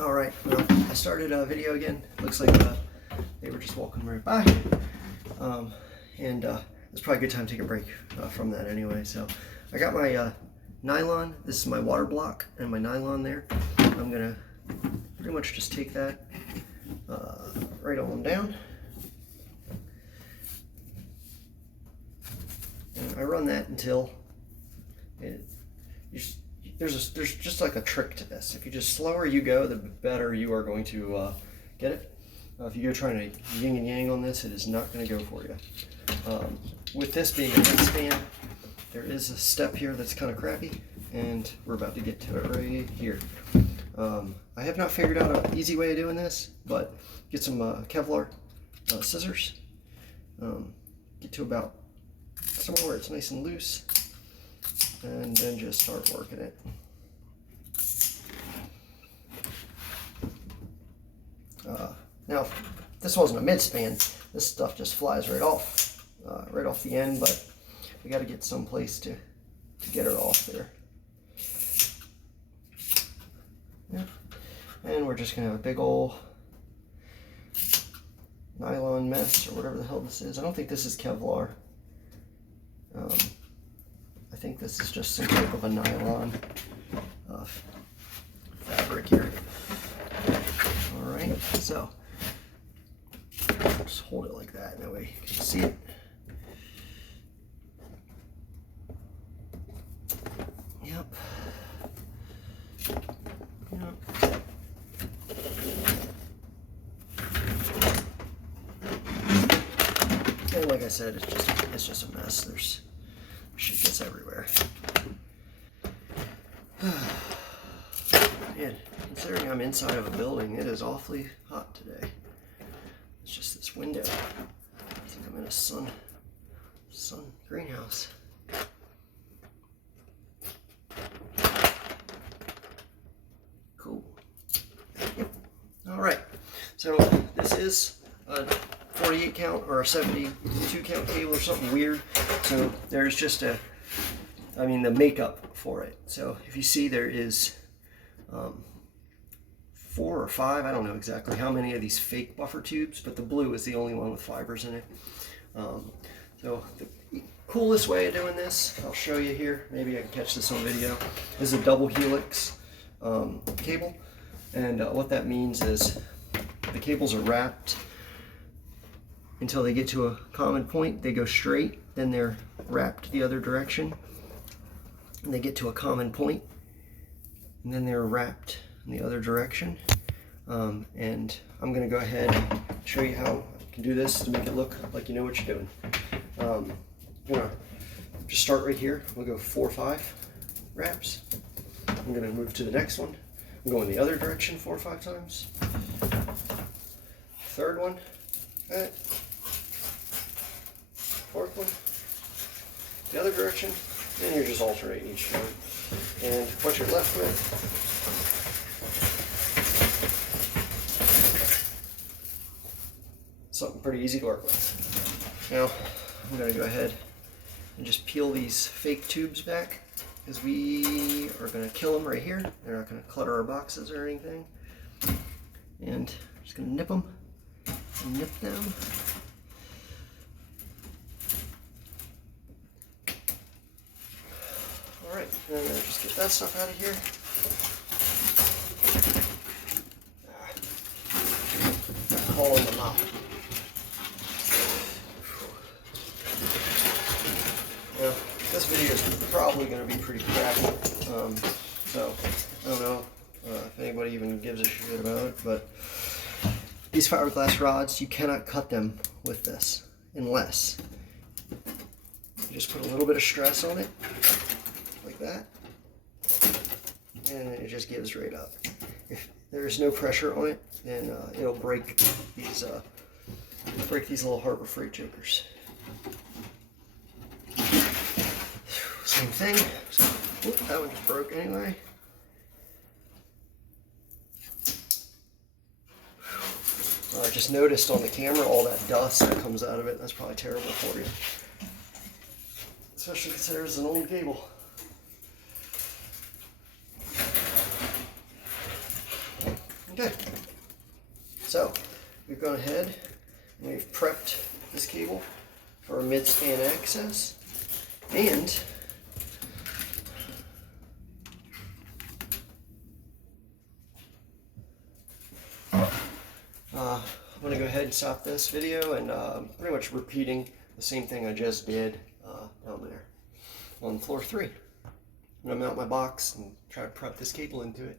All right, well, I started a video again. Looks like they were just walking right by. It's probably a good time to take a break from that anyway. So I got my nylon. This is my water block and my nylon there. I'm gonna pretty much just take that right on down. And I run that until there's just like a trick to this. If you just slower you go, the better you are going to get it. If you go trying to yin and yang on this, it is not going to go for you. With this being a headspan, there is a step here that's kind of crappy, and we're about to get to it right here. I have not figured out an easy way of doing this, but get some Kevlar scissors. Get to about somewhere where it's nice and loose, and then just start working it. Now, this wasn't a mid-span. This stuff just flies right off the end, but we got to get some place to get it off there. Yeah. And we're just gonna have a big old nylon mess or whatever the hell this is. I don't think this is Kevlar. I think this is just some type of a nylon fabric here. All right, so just hold it like that, that way you can see it. Yep. And like I said, it's just a mess. There's shit gets everywhere. Man, considering I'm inside of a building, it is awfully hot today. It's just this window. I think I'm in a sun greenhouse. Cool. Yep. All right. So this is a 48 count or a 72 count cable or something weird. So there's just the makeup for it. So if you see, there is 4 or 5, I don't know exactly how many of these fake buffer tubes, but the blue is the only one with fibers in it. So the coolest way of doing this, I'll show you here, maybe I can catch this on video, is a double helix cable. And what that means is the cables are wrapped until they get to a common point. They go straight, then they're wrapped the other direction, and they get to a common point, and then they're wrapped in the other direction. And I'm going to go ahead and show you how you can do this to make it look like you know what you're doing. I'm going to just start right here. We'll go 4 or 5 wraps. I'm going to move to the next one. I'm going the other direction 4 or 5 times. Third one. Right. Fourth one. The other direction. And you're just alternating each one. And what you're left with something pretty easy to work with. Now, I'm going to go ahead and just peel these fake tubes back, because we are going to kill them right here. They're not going to clutter our boxes or anything. And I'm just going to nip them and nip them. Alright, and then just get that stuff out of here. Hole in the mop. Well, this video is probably going to be pretty crappy, so I don't know if anybody even gives a shit about it, but these fiberglass rods, you cannot cut them with this unless you just put a little bit of stress on it, like that, and it just gives right up. If there's no pressure on it, then it'll break these little Harbor Freight jokers. Same thing. So, whoop, that one just broke anyway. I just noticed on the camera all that dust that comes out of it. That's probably terrible for you, especially considering it's an old cable. Okay, so we've gone ahead and we've prepped this cable for mid-span access, and I'm going to go ahead and stop this video, and pretty much repeating the same thing I just did down there on floor 3. I'm going to mount my box and try to prep this cable into it.